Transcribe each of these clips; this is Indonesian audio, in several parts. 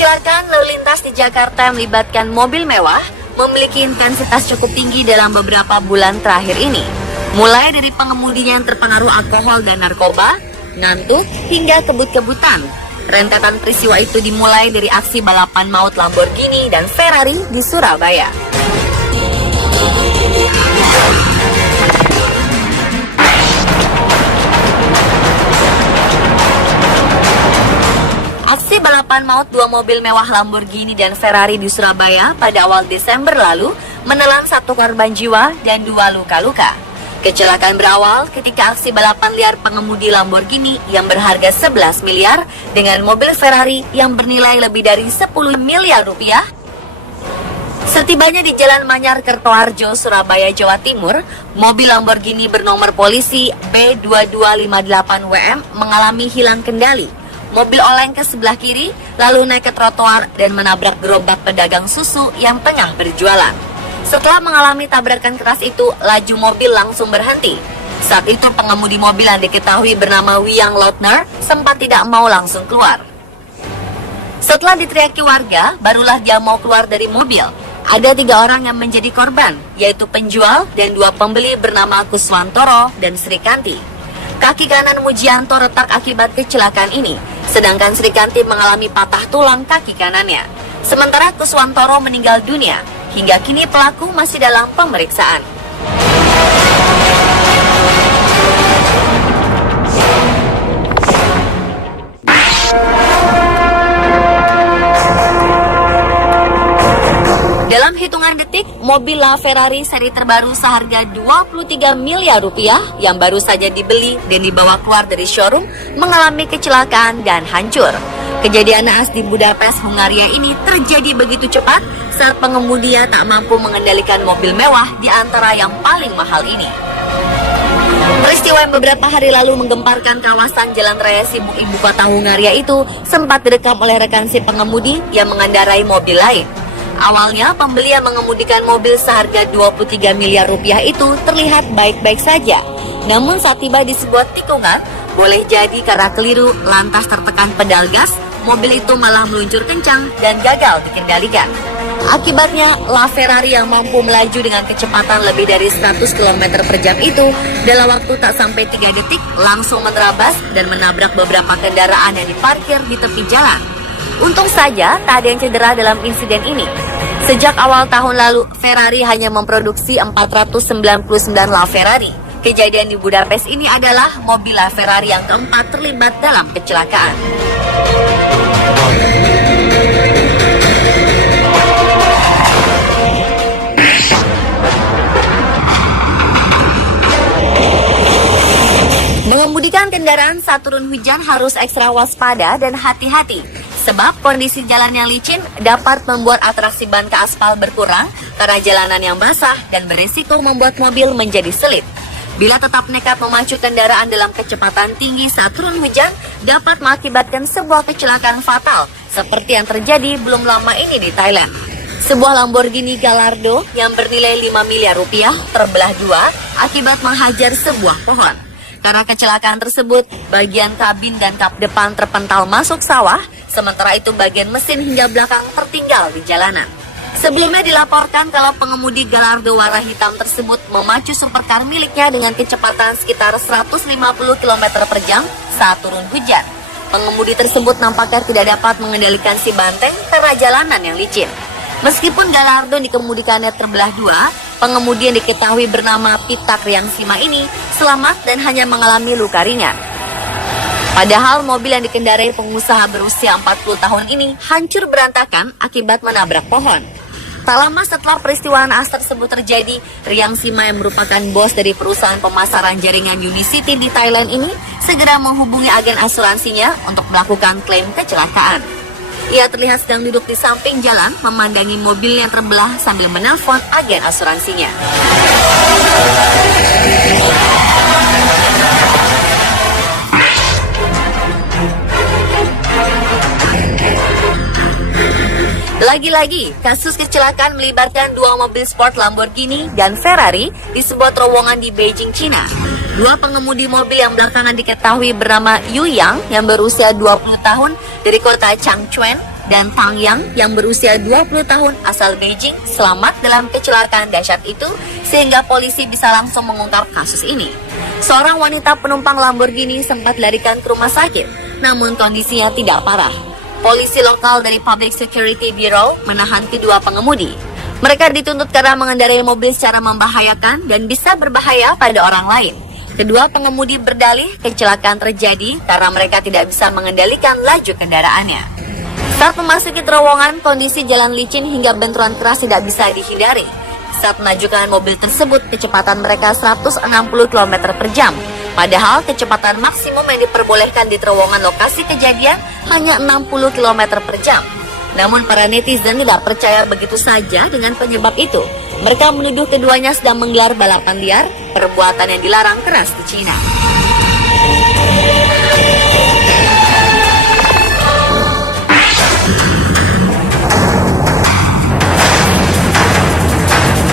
Kecelakaan lalu lintas di Jakarta yang melibatkan mobil mewah memiliki intensitas cukup tinggi dalam beberapa bulan terakhir ini. Mulai dari pengemudinya yang terpengaruh alkohol dan narkoba, ngantuk, hingga kebut-kebutan. Rentetan peristiwa itu dimulai dari aksi balapan maut Lamborghini dan Ferrari di Surabaya. Aksi balapan maut dua mobil mewah Lamborghini dan Ferrari di Surabaya pada awal Desember lalu menelan 1 korban jiwa dan 2 luka-luka. Kecelakaan berawal ketika aksi balapan liar pengemudi Lamborghini yang berharga 11 miliar dengan mobil Ferrari yang bernilai lebih dari 10 miliar rupiah. Setibanya di Jalan Manyar Kertoharjo, Surabaya, Jawa Timur, mobil Lamborghini bernomor polisi B2258WM mengalami hilang kendali. Mobil oleng ke sebelah kiri, lalu naik ke trotoar dan menabrak gerobak pedagang susu yang tengah berjualan. Setelah mengalami tabrakan keras itu, laju mobil langsung berhenti. Saat itu pengemudi mobil yang diketahui bernama Wiyang Lautner sempat tidak mau langsung keluar. Setelah diteriaki warga, barulah dia mau keluar dari mobil. Ada 3 orang yang menjadi korban, yaitu penjual dan 2 pembeli bernama Kuswantoro dan Srikanti. Kaki kanan Mujianto retak akibat kecelakaan ini, sedangkan Srikanti mengalami patah tulang kaki kanannya. Sementara Kuswantoro meninggal dunia. Hingga kini pelaku masih dalam pemeriksaan. Dalam hitungan detik, mobil LaFerrari seri terbaru seharga 23 miliar rupiah yang baru saja dibeli dan dibawa keluar dari showroom mengalami kecelakaan dan hancur. Kejadian naas di Budapest, Hungaria ini terjadi begitu cepat saat pengemudinya tak mampu mengendalikan mobil mewah di antara yang paling mahal ini. Peristiwa yang beberapa hari lalu menggemparkan kawasan jalan raya sibuk ibu kota Hungaria itu sempat direkam oleh rekan si pengemudi yang mengendarai mobil lain. Awalnya pembeli yang mengemudikan mobil seharga 23 miliar rupiah itu terlihat baik-baik saja. Namun saat tiba di sebuah tikungan, boleh jadi karena keliru lantas tertekan pedal gas, mobil itu malah meluncur kencang dan gagal dikendalikan. Akibatnya, LaFerrari yang mampu melaju dengan kecepatan lebih dari 100 km per jam itu dalam waktu tak sampai 3 detik langsung menerabas dan menabrak beberapa kendaraan yang diparkir di tepi jalan. Untung saja tak ada yang cedera dalam insiden ini. Sejak awal tahun lalu, Ferrari hanya memproduksi 499 LaFerrari. Kejadian di Budapest ini adalah mobil LaFerrari yang keempat terlibat dalam kecelakaan. Mengemudikan kendaraan saat turun hujan harus ekstra waspada dan hati-hati. Sebab kondisi jalan yang licin dapat membuat atraksi ban ke aspal berkurang karena jalanan yang basah dan berisiko membuat mobil menjadi selip. Bila tetap nekat memacu kendaraan dalam kecepatan tinggi saat turun hujan, dapat mengakibatkan sebuah kecelakaan fatal seperti yang terjadi belum lama ini di Thailand. Sebuah Lamborghini Gallardo yang bernilai 5 miliar rupiah terbelah 2 akibat menghajar sebuah pohon. Karena kecelakaan tersebut, bagian kabin dan kap depan terpental masuk sawah, sementara itu bagian mesin hingga belakang tertinggal di jalanan. Sebelumnya dilaporkan kalau pengemudi Gallardo warna hitam tersebut memacu supercar miliknya dengan kecepatan sekitar 150 km per jam saat turun hujan. Pengemudi tersebut nampaknya tidak dapat mengendalikan si banteng karena jalanan yang licin. Meskipun Gallardo dikemudikannya terbelah 2, pengemudi yang diketahui bernama Pita Kriangsima ini selamat dan hanya mengalami luka ringan. Padahal mobil yang dikendarai pengusaha berusia 40 tahun ini hancur berantakan akibat menabrak pohon. Tak lama setelah peristiwa naas tersebut terjadi, Riangsima yang merupakan bos dari perusahaan pemasaran jaringan Unicity di Thailand ini segera menghubungi agen asuransinya untuk melakukan klaim kecelakaan. Ia terlihat sedang duduk di samping jalan memandangi mobil yang terbelah sambil menelpon agen asuransinya. Lagi-lagi, kasus kecelakaan melibatkan 2 mobil sport Lamborghini dan Ferrari di sebuah terowongan di Beijing, China. 2 pengemudi mobil yang belakangan diketahui bernama Yu Yang yang berusia 20 tahun dari kota Changchun dan Tang Yang yang berusia 20 tahun asal Beijing selamat dalam kecelakaan dahsyat itu sehingga polisi bisa langsung mengungkap kasus ini. Seorang wanita penumpang Lamborghini sempat dilarikan ke rumah sakit, namun kondisinya tidak parah. Polisi lokal dari Public Security Bureau menahan kedua pengemudi. Mereka dituntut karena mengendarai mobil secara membahayakan dan bisa berbahaya pada orang lain. Kedua pengemudi berdalih kecelakaan terjadi karena mereka tidak bisa mengendalikan laju kendaraannya. Saat memasuki terowongan, kondisi jalan licin hingga benturan keras tidak bisa dihindari. Saat menajukan mobil tersebut, kecepatan mereka 160 km per jam. Padahal kecepatan maksimum yang diperbolehkan di terowongan lokasi kejadian hanya 60 km per jam. Namun para netizen tidak percaya begitu saja dengan penyebab itu. Mereka menuduh keduanya sedang menggelar balapan liar, perbuatan yang dilarang keras di Cina.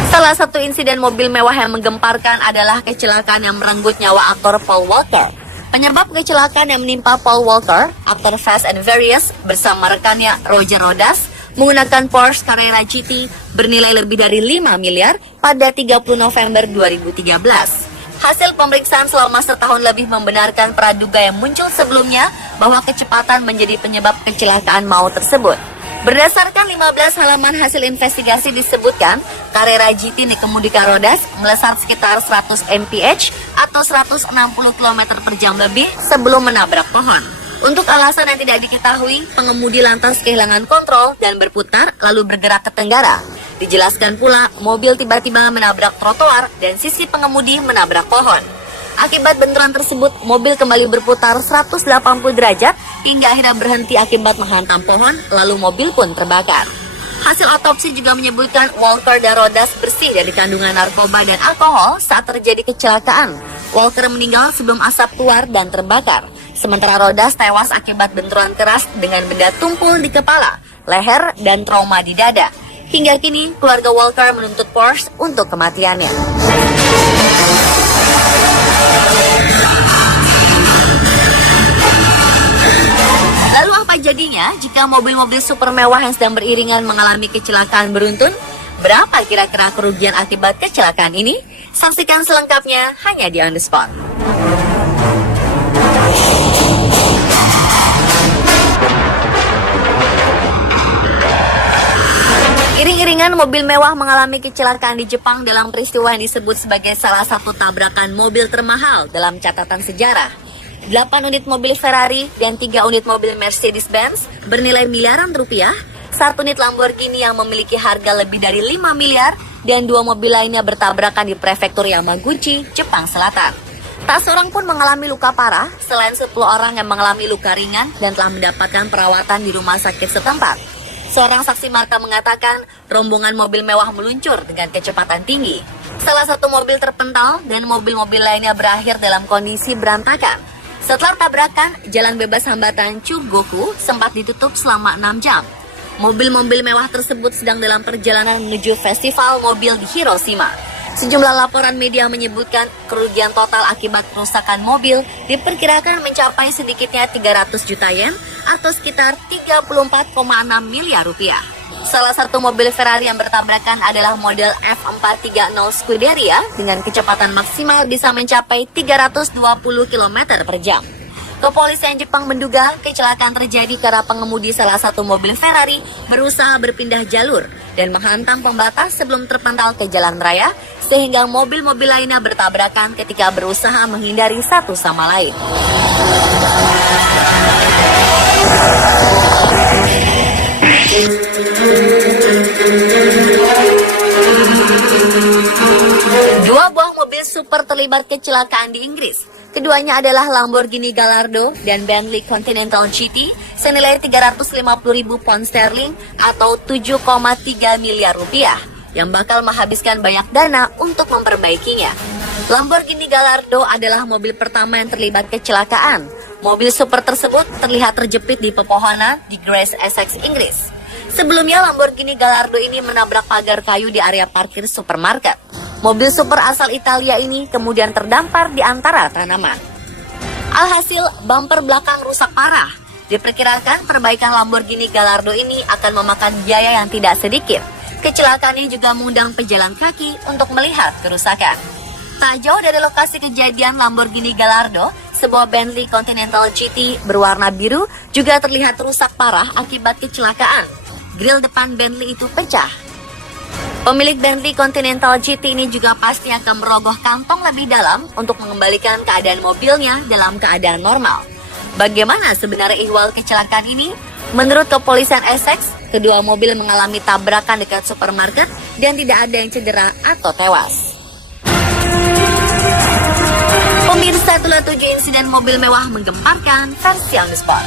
Salah satu insiden mobil mewah yang menggemparkan adalah kecelakaan yang merenggut nyawa aktor Paul Walker. Penyebab kecelakaan yang menimpa Paul Walker, aktor Fast and Furious, bersama rekannya Roger Rodas, menggunakan Porsche Carrera GT bernilai lebih dari 5 miliar pada 30 November 2013. Hasil pemeriksaan selama setahun lebih membenarkan praduga yang muncul sebelumnya bahwa kecepatan menjadi penyebab kecelakaan maut tersebut. Berdasarkan 15 halaman hasil investigasi disebutkan, Carrera GT dikemudikan Rodas melesat sekitar 100 mph atau 160 km per jam lebih sebelum menabrak pohon. Untuk alasan yang tidak diketahui, pengemudi lantas kehilangan kontrol dan berputar lalu bergerak ke tenggara. Dijelaskan pula, mobil tiba-tiba menabrak trotoar dan sisi pengemudi menabrak pohon. Akibat benturan tersebut, mobil kembali berputar 180 derajat hingga akhirnya berhenti akibat menghantam pohon, lalu mobil pun terbakar. Hasil otopsi juga menyebutkan Walker dan Rodas bersih dari kandungan narkoba dan alkohol saat terjadi kecelakaan. Walker meninggal sebelum asap keluar dan terbakar. Sementara Rodas tewas akibat benturan keras dengan benda tumpul di kepala, leher, dan trauma di dada. Hingga kini, keluarga Walker menuntut Porsche untuk kematiannya. Lalu apa jadinya jika mobil-mobil super mewah yang sedang beriringan mengalami kecelakaan beruntun? Berapa kira-kira kerugian akibat kecelakaan ini? Saksikan selengkapnya hanya di On The Spot. Iring-iringan mobil mewah mengalami kecelakaan di Jepang dalam peristiwa yang disebut sebagai salah satu tabrakan mobil termahal dalam catatan sejarah. 8 unit mobil Ferrari dan 3 unit mobil Mercedes-Benz bernilai miliaran rupiah, 1 unit Lamborghini yang memiliki harga lebih dari 5 miliar, dan 2 mobil lainnya bertabrakan di prefektur Yamaguchi, Jepang Selatan. Tak seorang pun mengalami luka parah, selain 10 orang yang mengalami luka ringan dan telah mendapatkan perawatan di rumah sakit setempat. Seorang saksi mata mengatakan rombongan mobil mewah meluncur dengan kecepatan tinggi. Salah satu mobil terpental dan mobil-mobil lainnya berakhir dalam kondisi berantakan. Setelah tabrakan, jalan bebas hambatan Chugoku sempat ditutup selama 6 jam. Mobil-mobil mewah tersebut sedang dalam perjalanan menuju festival mobil di Hiroshima. Sejumlah laporan media menyebutkan kerugian total akibat kerusakan mobil diperkirakan mencapai sedikitnya 300 juta yen atau sekitar 34,6 miliar rupiah. Salah satu mobil Ferrari yang bertabrakan adalah model F430 Scuderia dengan kecepatan maksimal bisa mencapai 320 km per jam. Kepolisian Jepang menduga kecelakaan terjadi karena pengemudi salah satu mobil Ferrari berusaha berpindah jalur dan menghantam pembatas sebelum terpental ke jalan raya, sehingga mobil-mobil lainnya bertabrakan ketika berusaha menghindari satu sama lain. Dua buah mobil super terlibat kecelakaan di Inggris. Keduanya adalah Lamborghini Gallardo dan Bentley Continental GT senilai 350.000 pound sterling atau 7,3 miliar rupiah yang bakal menghabiskan banyak dana untuk memperbaikinya. Lamborghini Gallardo adalah mobil pertama yang terlibat kecelakaan. Mobil super tersebut terlihat terjepit di pepohonan di Grace, Essex, Inggris. Sebelumnya Lamborghini Gallardo ini menabrak pagar kayu di area parkir supermarket. Mobil super asal Italia ini kemudian terdampar di antara tanaman. Alhasil, bumper belakang rusak parah. Diperkirakan perbaikan Lamborghini Gallardo ini akan memakan biaya yang tidak sedikit. Kecelakaan ini juga mengundang pejalan kaki untuk melihat kerusakan. Tak jauh dari lokasi kejadian Lamborghini Gallardo, sebuah Bentley Continental GT berwarna biru juga terlihat rusak parah akibat kecelakaan. Grill depan Bentley itu pecah. Pemilik Bentley Continental GT ini juga pasti akan merogoh kantong lebih dalam untuk mengembalikan keadaan mobilnya dalam keadaan normal. Bagaimana sebenarnya ihwal kecelakaan ini? Menurut kepolisian Essex, kedua mobil mengalami tabrakan dekat supermarket dan tidak ada yang cedera atau tewas. Pemirsa, itulah 7 insiden mobil mewah menggemparkan versi on the spot.